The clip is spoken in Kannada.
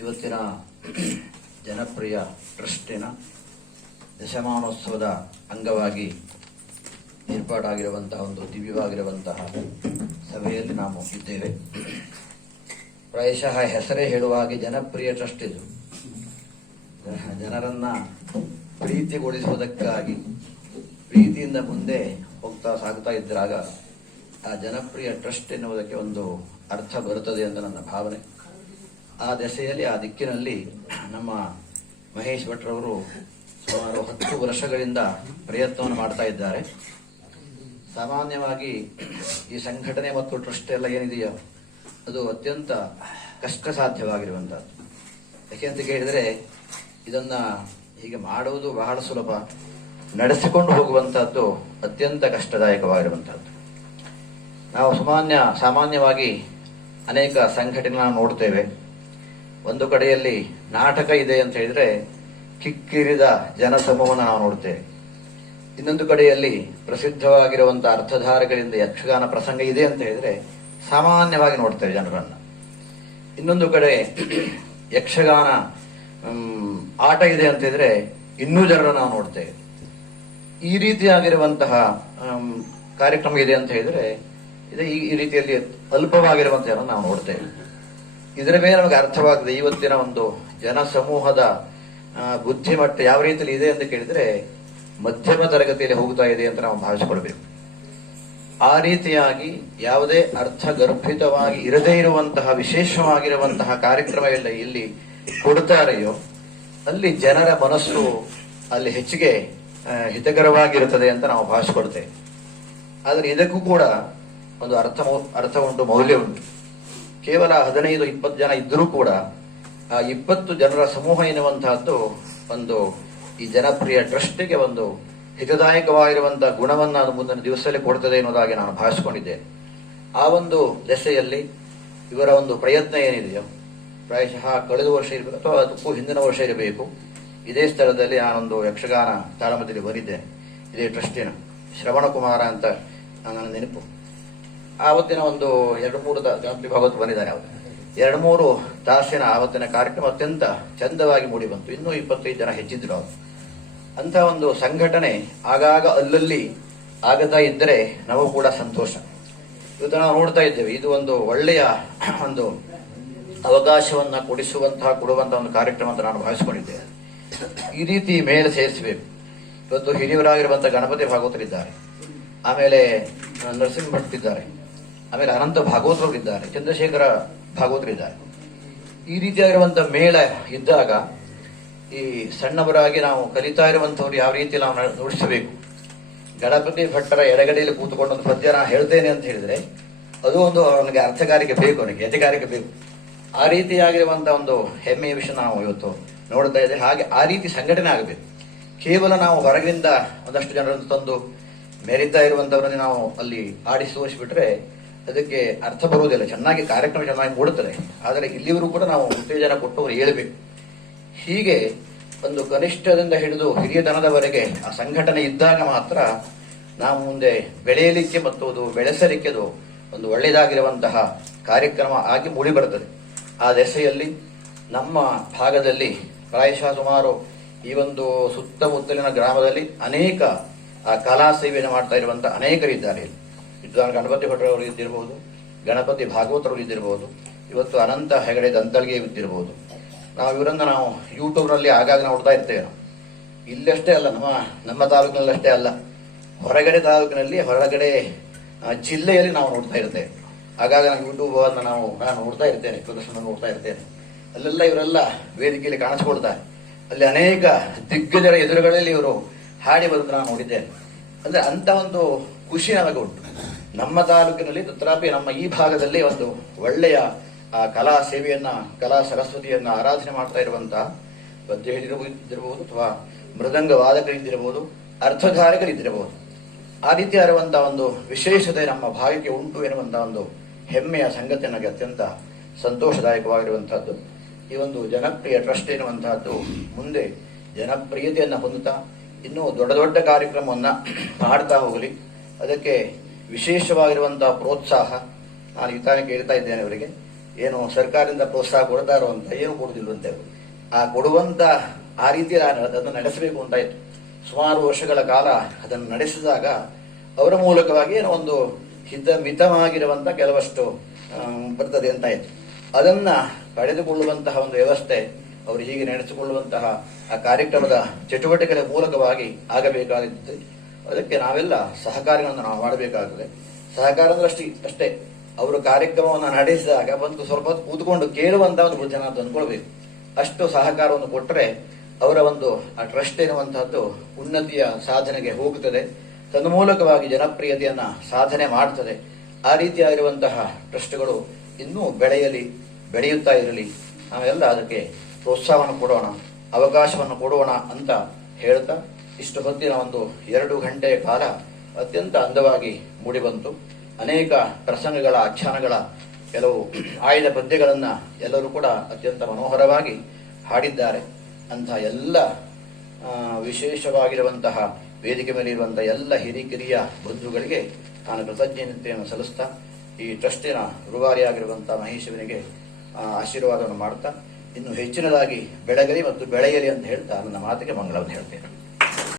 ಇವತ್ತಿನ ಜನಪ್ರಿಯ ಟ್ರಸ್ಟಿನ ದಶಮಾನೋತ್ಸವದ ಅಂಗವಾಗಿ ಏರ್ಪಾಟಾಗಿರುವಂತಹ ಒಂದು ದಿವ್ಯವಾಗಿರುವಂತಹ ಸಭೆಯಲ್ಲಿ ನಾವು ಇದ್ದೇವೆ. ಪ್ರಾಯಶಃ ಹೆಸರೇ ಹೇಳುವ ಹಾಗೆ ಜನಪ್ರಿಯ ಟ್ರಸ್ಟ್ ಇದು. ಜನರನ್ನ ಪ್ರೀತಿಗೊಳಿಸುವುದಕ್ಕಾಗಿ ಪ್ರೀತಿಯಿಂದ ಮುಂದೆ ಸಾಗುತ್ತಾ ಇದ್ದಾಗ ಆ ಜನಪ್ರಿಯ ಟ್ರಸ್ಟ್ ಎನ್ನುವುದಕ್ಕೆ ಒಂದು ಅರ್ಥ ಬರುತ್ತದೆ ಅಂತ ನನ್ನ ಭಾವನೆ. ಆ ದೆಸೆಯಲ್ಲಿ ಆ ದಿಕ್ಕಿನಲ್ಲಿ ನಮ್ಮ ಮಹೇಶ್ ಭಟ್ರವರು ಸುಮಾರು 10 ವರ್ಷಗಳಿಂದ ಪ್ರಯತ್ನವನ್ನು ಮಾಡ್ತಾ ಇದ್ದಾರೆ. ಸಾಮಾನ್ಯವಾಗಿ ಈ ಸಂಘಟನೆ ಮತ್ತು ಟ್ರಸ್ಟ್ ಎಲ್ಲ ಏನಿದೆಯೋ ಅದು ಅತ್ಯಂತ ಕಷ್ಟ ಸಾಧ್ಯವಾಗಿರುವಂತಹದ್ದು. ಯಾಕೆಂತ ಕೇಳಿದರೆ ಇದನ್ನ ಹೀಗೆ ಮಾಡುವುದು ಬಹಳ ಸುಲಭ, ನಡೆಸಿಕೊಂಡು ಹೋಗುವಂತಹದ್ದು ಅತ್ಯಂತ ಕಷ್ಟದಾಯಕವಾಗಿರುವಂತಹದ್ದು. ನಾವು ಸಾಮಾನ್ಯವಾಗಿ ಅನೇಕ ಸಂಘಟನೆ ನಾವು ನೋಡ್ತೇವೆ. ಒಂದು ಕಡೆಯಲ್ಲಿ ನಾಟಕ ಇದೆ ಅಂತ ಹೇಳಿದ್ರೆ ಕಿಕ್ಕಿರಿದ ಜನಸಮೂಹನ ನಾವು ನೋಡ್ತೇವೆ. ಇನ್ನೊಂದು ಕಡೆಯಲ್ಲಿ ಪ್ರಸಿದ್ಧವಾಗಿರುವಂತಹ ಅರ್ಥಧಾರಗಳಿಂದ ಯಕ್ಷಗಾನ ಪ್ರಸಂಗ ಇದೆ ಅಂತ ಹೇಳಿದ್ರೆ ಸಾಮಾನ್ಯವಾಗಿ ನೋಡ್ತೇವೆ ಜನರನ್ನ. ಇನ್ನೊಂದು ಕಡೆ ಯಕ್ಷಗಾನ ಆಟ ಇದೆ ಅಂತ ಹೇಳಿದ್ರೆ ಇನ್ನೂ ಜನರನ್ನು ನಾವು ನೋಡ್ತೇವೆ. ಈ ರೀತಿಯಾಗಿರುವಂತಹ ಕಾರ್ಯಕ್ರಮ ಇದೆ ಅಂತ ಹೇಳಿದ್ರೆ ಈ ರೀತಿಯಲ್ಲಿ ಅಲ್ಪವಾಗಿರುವಂತಹ ನಾವು ನೋಡ್ತೇವೆ. ಇದರ ಮೇಲೆ ನಮಗೆ ಅರ್ಥವಾಗ್ತದೆ ಇವತ್ತಿನ ಒಂದು ಜನಸಮೂಹದ ಬುದ್ಧಿಮಟ್ಟ ಯಾವ ರೀತಿಯಲ್ಲಿ ಇದೆ ಅಂತ ಕೇಳಿದ್ರೆ ಮಧ್ಯಮ ತರಗತಿಯಲ್ಲಿ ಹೋಗ್ತಾ ಇದೆ ಅಂತ ನಾವು ಭಾವಿಸಿಕೊಳ್ಬೇಕು. ಆ ರೀತಿಯಾಗಿ ಯಾವುದೇ ಅರ್ಥಗರ್ಭಿತವಾಗಿ ಇರದೇ ಇರುವಂತಹ ವಿಶೇಷವಾಗಿರುವಂತಹ ಕಾರ್ಯಕ್ರಮ ಎಲ್ಲ ಇಲ್ಲಿ ಕೊಡ್ತಾರೆಯೋ ಅಲ್ಲಿ ಜನರ ಮನಸ್ಸು ಅಲ್ಲಿ ಹೆಚ್ಚಿಗೆ ಹಿತಕರವಾಗಿರುತ್ತದೆ ಅಂತ ನಾವು ಭಾವಿಸಿಕೊಳ್ತೇವೆ. ಆದರೆ ಇದಕ್ಕೂ ಕೂಡ ಒಂದು ಅರ್ಥ ಉಂಟು, ಮೌಲ್ಯ ಉಂಟು. ಕೇವಲ 15-20 ಜನ ಇದ್ದರೂ ಕೂಡ ಆ 20 ಜನರ ಸಮೂಹ ಎನ್ನುವಂತಹದ್ದು ಒಂದು ಈ ಜನಪ್ರಿಯ ಟ್ರಸ್ಟಿಗೆ ಒಂದು ಹಿತದಾಯಕವಾಗಿರುವಂತಹ ಗುಣವನ್ನು ಅದು ಮುಂದಿನ ದಿವಸದಲ್ಲಿ ಕೊಡ್ತದೆ ಎನ್ನುವುದಾಗಿ ನಾನು ಭಾವಿಸಿಕೊಂಡಿದ್ದೇನೆ. ಆ ಒಂದು ದೆಸೆಯಲ್ಲಿ ಇವರ ಒಂದು ಪ್ರಯತ್ನ ಏನಿದೆಯೋ ಪ್ರಾಯಶಃ ಕಳೆದ ವರ್ಷ ಇರಬೇಕು ಅಥವಾ ಅದಕ್ಕೂ ಹಿಂದಿನ ವರ್ಷ ಇರಬೇಕು, ಇದೇ ಸ್ಥಳದಲ್ಲಿ ನಾನೊಂದು ಯಕ್ಷಗಾನ ತಾಳಮದ್ದಲೆ ಬರಿದ್ದೇನೆ. ಇದೇ ಟ್ರಸ್ಟಿನ ಶ್ರವಣಕುಮಾರ ಅಂತ ನನ್ನ ನೆನಪು. ಆವತ್ತಿನ ಒಂದು 2-3 ಜನಪ್ರಿಯ ಭಾಗವತ ಬಂದಿದ್ದಾರೆ. 2-3 ತಾಸಿನ ಆವತ್ತಿನ ಕಾರ್ಯಕ್ರಮ ಅತ್ಯಂತ ಚಂದವಾಗಿ ಮೂಡಿ ಬಂತು. ಇನ್ನೂ 25 ಜನ ಹೆಚ್ಚಿದ್ರು ಅವರು. ಅಂತ ಒಂದು ಸಂಘಟನೆ ಆಗಾಗ ಅಲ್ಲಲ್ಲಿ ಆಗತಾ ಇದ್ದರೆ ನಾವು ಕೂಡ ಸಂತೋಷ. ಇವತ್ತು ನಾವು ನೋಡ್ತಾ ಇದ್ದೇವೆ, ಇದು ಒಂದು ಒಳ್ಳೆಯ ಒಂದು ಅವಕಾಶವನ್ನ ಕೊಡುವಂತಹ ಒಂದು ಕಾರ್ಯಕ್ರಮ ಅಂತ ನಾನು ಭಾವಿಸಿಕೊಂಡಿದ್ದೇನೆ. ಈ ರೀತಿ ಮೇಲೆ ಸೇರಿಸಬೇಕು. ಇವತ್ತು ಹಿರಿಯವರಾಗಿರುವಂತಹ ಗಣಪತಿ ಭಾಗವತರಿದ್ದಾರೆ, ಆಮೇಲೆ ನರಸಿಂಹ ಭಟ್ರಿದ್ದಾರೆ, ಆಮೇಲೆ ಅನಂತ ಭಾಗವತರಿದ್ದಾರೆ, ಚಂದ್ರಶೇಖರ ಭಾಗವತರಿದ್ದಾರೆ. ಈ ರೀತಿಯಾಗಿರುವಂತಹ ಮೇಳ ಇದ್ದಾಗ ಈ ಸಣ್ಣವರಾಗಿ ನಾವು ಕಲಿತಾ ಇರುವಂತವ್ರು ಯಾವ ರೀತಿ ನಾವು ನುಡಿಸಬೇಕು. ಗಣಪತಿ ಭಟ್ಟರ ಎಡಗಡೆಯಲ್ಲಿ ಕೂತ್ಕೊಂಡು ಒಂದು ಪದ್ಯ ನಾನು ಹೇಳ್ತೇನೆ ಅಂತ ಹೇಳಿದ್ರೆ ಅದು ಒಂದು ಅವನಿಗೆ ಅರ್ಥಗಾರಿಕೆ ಬೇಕು, ಅವನಿಗೆ ಯತಿಗಾರಿಕೆ ಬೇಕು. ಆ ರೀತಿಯಾಗಿರುವಂತಹ ಒಂದು ಹೆಮ್ಮೆಯ ವಿಷಯ ನಾವು ಇವತ್ತು ನೋಡ್ತಾ ಇದ್ದೇವೆ. ಹಾಗೆ ಆ ರೀತಿ ಸಂಘಟನೆ ಆಗಬೇಕು. ಕೇವಲ ನಾವು ಹೊರಗಿನಿಂದ ಒಂದಷ್ಟು ಜನರನ್ನು ತಂದು ಮೆರಿತಾ ಇರುವಂತವರನ್ನೇ ನಾವು ಅಲ್ಲಿ ಆಡಿಸಿ ತೋರಿಸಿಬಿಟ್ರೆ ಅದಕ್ಕೆ ಅರ್ಥ ಬರುವುದಿಲ್ಲ. ಚೆನ್ನಾಗಿ ಕಾರ್ಯಕ್ರಮ ಚೆನ್ನಾಗಿ ಮೂಡುತ್ತದೆ, ಆದರೆ ಇಲ್ಲಿವರು ಕೂಡ ನಾವು ಉತ್ತೇಜನ ಕೊಟ್ಟು ಅವರು ಹೇಳಬೇಕು. ಹೀಗೆ ಒಂದು ಕನಿಷ್ಠದಿಂದ ಹಿಡಿದು ಹಿರಿಯತನದವರೆಗೆ ಆ ಸಂಘಟನೆ ಇದ್ದಾಗ ಮಾತ್ರ ನಾವು ಮುಂದೆ ಬೆಳೆಯಲಿಕ್ಕೆ ಮತ್ತು ಅದು ಬೆಳೆಸಲಿಕ್ಕೆ ಅದು ಒಂದು ಒಳ್ಳೆಯದಾಗಿರುವಂತಹ ಕಾರ್ಯಕ್ರಮ ಆಗಿ ಮೂಡಿ ಬರುತ್ತದೆ. ಆ ದೆಸೆಯಲ್ಲಿ ನಮ್ಮ ಭಾಗದಲ್ಲಿ ಪ್ರಾಯಶಃ ಸುಮಾರು ಈ ಒಂದು ಸುತ್ತಮುತ್ತಲಿನ ಗ್ರಾಮದಲ್ಲಿ ಅನೇಕ ಕಲಾ ಸೇವೆಯನ್ನು ಮಾಡ್ತಾ ಇರುವಂತಹ ಅನೇಕರಿದ್ದಾರೆ. ವಿದ್ವಾನ್ ಗಣಪತಿ ಭಟ್ರವರು ಇದ್ದಿರಬಹುದು, ಗಣಪತಿ ಭಾಗವತರು ಇದ್ದಿರಬಹುದು, ಇವತ್ತು ಅನಂತ ಹೆಗಡೆ ದಂತಳ್ಗೆ ಇದ್ದಿರಬಹುದು. ನಾವು ಯೂಟ್ಯೂಬ್ನಲ್ಲಿ ಆಗಾಗ ನೋಡ್ತಾ ಇರ್ತೇವೆ. ನಾವು ಇಲ್ಲಷ್ಟೇ ಅಲ್ಲ, ನಮ್ಮ ತಾಲೂಕಿನಲ್ಲಷ್ಟೇ ಅಲ್ಲ, ಹೊರಗಡೆ ತಾಲೂಕಿನಲ್ಲಿ, ಹೊರಗಡೆ ಜಿಲ್ಲೆಯಲ್ಲಿ ನಾವು ನೋಡ್ತಾ ಇರ್ತೇವೆ. ಆಗಾಗ ಯೂಟ್ಯೂಬ್ ಅನ್ನು ನಾನು ನೋಡ್ತಾ ಇರ್ತೇನೆ, ಪ್ರದರ್ಶನ ನೋಡ್ತಾ ಇರ್ತೇನೆ. ಅಲ್ಲೆಲ್ಲ ಇವರೆಲ್ಲ ವೇದಿಕೆಯಲ್ಲಿ ಕಾಣಿಸ್ಕೊಳ್ತಾರೆ. ಅಲ್ಲಿ ಅನೇಕ ದಿಗ್ಗಜರ ಎದುರುಗಳಲ್ಲಿ ಇವರು ಹಾಡಿ ಬರೋದು ನಾನು ನೋಡಿದ್ದೇನೆ. ಅಂದ್ರೆ ಅಂತ ಒಂದು ಖುಷಿ ನಮಗೆ ಉಂಟು. ನಮ್ಮ ತಾಲೂಕಿನಲ್ಲಿ ತತ್ರಾಪಿ ನಮ್ಮ ಈ ಭಾಗದಲ್ಲಿ ಒಂದು ಒಳ್ಳೆಯ ಕಲಾ ಸೇವೆಯನ್ನ, ಕಲಾ ಸರಸ್ವತಿಯನ್ನ ಆರಾಧನೆ ಮಾಡ್ತಾ ಇರುವಂತಹ ಪದ್ಯ ಹೇಳಿರಬಹುದು ಅಥವಾ ಮೃದಂಗ ವಾದಕರಿದ್ದಿರಬಹುದು, ಅರ್ಥಧಾರಕರಿದ್ದಿರಬಹುದು. ಆ ರೀತಿಯಾಗಿರುವಂತಹ ಒಂದು ವಿಶೇಷತೆ ನಮ್ಮ ಭಾಗಕ್ಕೆ ಉಂಟು ಎನ್ನುವಂತಹ ಒಂದು ಹೆಮ್ಮೆಯ ಸಂಗತಿ ನನಗೆ ಅತ್ಯಂತ ಸಂತೋಷದಾಯಕವಾಗಿರುವಂತಹದ್ದು. ಈ ಒಂದು ಜನಪ್ರಿಯ ಟ್ರಸ್ಟ್ ಎನ್ನುವಂತಹದ್ದು ಮುಂದೆ ಜನಪ್ರಿಯತೆಯನ್ನು ಹೊಂದುತ್ತಾ ಇನ್ನೂ ದೊಡ್ಡ ದೊಡ್ಡ ಕಾರ್ಯಕ್ರಮವನ್ನ ಮಾಡ್ತಾ ಹೋಗಲಿ. ಅದಕ್ಕೆ ವಿಶೇಷವಾಗಿರುವಂತಹ ಪ್ರೋತ್ಸಾಹ ನಾನು ತಾನೇ ಕೇಳ್ತಾ ಇದ್ದೇನೆ ಅವರಿಗೆ. ಏನು ಸರ್ಕಾರದಿಂದ ಪ್ರೋತ್ಸಾಹ ಕೊಡ್ತಾರೋ ಅಂತ ಏನು ಕೊಡುದಿಲ್ವಂತೆ ಅವರು. ಆ ಕೊಡುವಂತ ಆ ರೀತಿ ಅದನ್ನು ನಡೆಸಬೇಕು ಅಂತ ಇತ್ತು. ಸುಮಾರು ವರ್ಷಗಳ ಕಾಲ ಅದನ್ನು ನಡೆಸಿದಾಗ ಅವರ ಮೂಲಕವಾಗಿ ಏನೋ ಒಂದು ಮಿತವಾಗಿರುವಂತ ಕೆಲವಷ್ಟು ಬರ್ತದೆ ಅಂತ ಇತ್ತು. ಅದನ್ನ ಪಡೆದುಕೊಳ್ಳುವಂತಹ ಒಂದು ವ್ಯವಸ್ಥೆ ಅವರು ಹೀಗೆ ನಡೆಸಿಕೊಳ್ಳುವಂತಹ ಆ ಕಾರ್ಯಕ್ರಮದ ಚಟುವಟಿಕೆಗಳ ಮೂಲಕವಾಗಿ ಆಗಬೇಕಾಗಿತ್ತು. ಅದಕ್ಕೆ ನಾವೆಲ್ಲ ಸಹಕಾರಗಳನ್ನು ನಾವು ಮಾಡಬೇಕಾಗುತ್ತದೆ. ಸಹಕಾರ ಅಂದ್ರೆ ಅಷ್ಟೇ ಅವರು ಕಾರ್ಯಕ್ರಮವನ್ನು ನಡೆಸಿದಾಗ ಬಂದು ಸ್ವಲ್ಪ ಹೊತ್ತು ಕೂತ್ಕೊಂಡು ಕೇಳುವಂತಹ ಒಂದು ಬುದ್ಧಿನ ತಂದುಕೊಳ್ಬೇಕು. ಅಷ್ಟು ಸಹಕಾರವನ್ನು ಕೊಟ್ಟರೆ ಅವರ ಒಂದು ಆ ಟ್ರಸ್ಟ್ ಎನ್ನುವಂತಹದ್ದು ಉನ್ನತಿಯ ಸಾಧನೆಗೆ ಹೋಗುತ್ತದೆ, ತನ್ಮೂಲಕವಾಗಿ ಜನಪ್ರಿಯತೆಯನ್ನ ಸಾಧನೆ ಮಾಡುತ್ತದೆ. ಆ ರೀತಿಯಾಗಿರುವಂತಹ ಟ್ರಸ್ಟ್ಗಳು ಇನ್ನೂ ಬೆಳೆಯುತ್ತಾ ಇರಲಿ. ನಾವೆಲ್ಲ ಅದಕ್ಕೆ ಪ್ರೋತ್ಸಾಹವನ್ನು ಕೊಡೋಣ, ಅವಕಾಶವನ್ನು ಕೊಡೋಣ ಅಂತ ಹೇಳ್ತಾ ಇಷ್ಟು ಹೊತ್ತಿನ ಒಂದು 2 ಗಂಟೆಯ ಕಾಲ ಅತ್ಯಂತ ಅಂದವಾಗಿ ಮೂಡಿಬಂತು. ಅನೇಕ ಪ್ರಸಂಗಗಳ ಆಖ್ಯಾನಗಳ ಕೆಲವು ಆಯ್ದ ಪದ್ಯಗಳನ್ನ ಎಲ್ಲರೂ ಕೂಡ ಅತ್ಯಂತ ಮನೋಹರವಾಗಿ ಹಾಡಿದ್ದಾರೆ. ಅಂಥ ಎಲ್ಲ ವಿಶೇಷವಾಗಿರುವಂತಹ ವೇದಿಕೆ ಮೇಲೆ ಇರುವಂತಹ ಎಲ್ಲ ಹಿರಿಕಿರಿಯ ಬಂಧುಗಳಿಗೆ ನಾನು ಕೃತಜ್ಞತೆಯನ್ನು ಸಲ್ಲಿಸ್ತಾ ಈ ಟ್ರಸ್ಟಿನ ರೂವಾರಿಯಾಗಿರುವಂತಹ ಮಹೇಶವನಿಗೆ ಆಶೀರ್ವಾದವನ್ನು ಮಾಡ್ತಾ ಇನ್ನು ಹೆಚ್ಚಿನದಾಗಿ ಬೆಳಗಲಿ ಮತ್ತು ಬೆಳೆಯಲಿ ಅಂತ ಹೇಳ್ತಾ ನನ್ನ ಮಾತಿಗೆ ಮಂಗಳವನ್ನು ಹೇಳ್ತೇನೆ.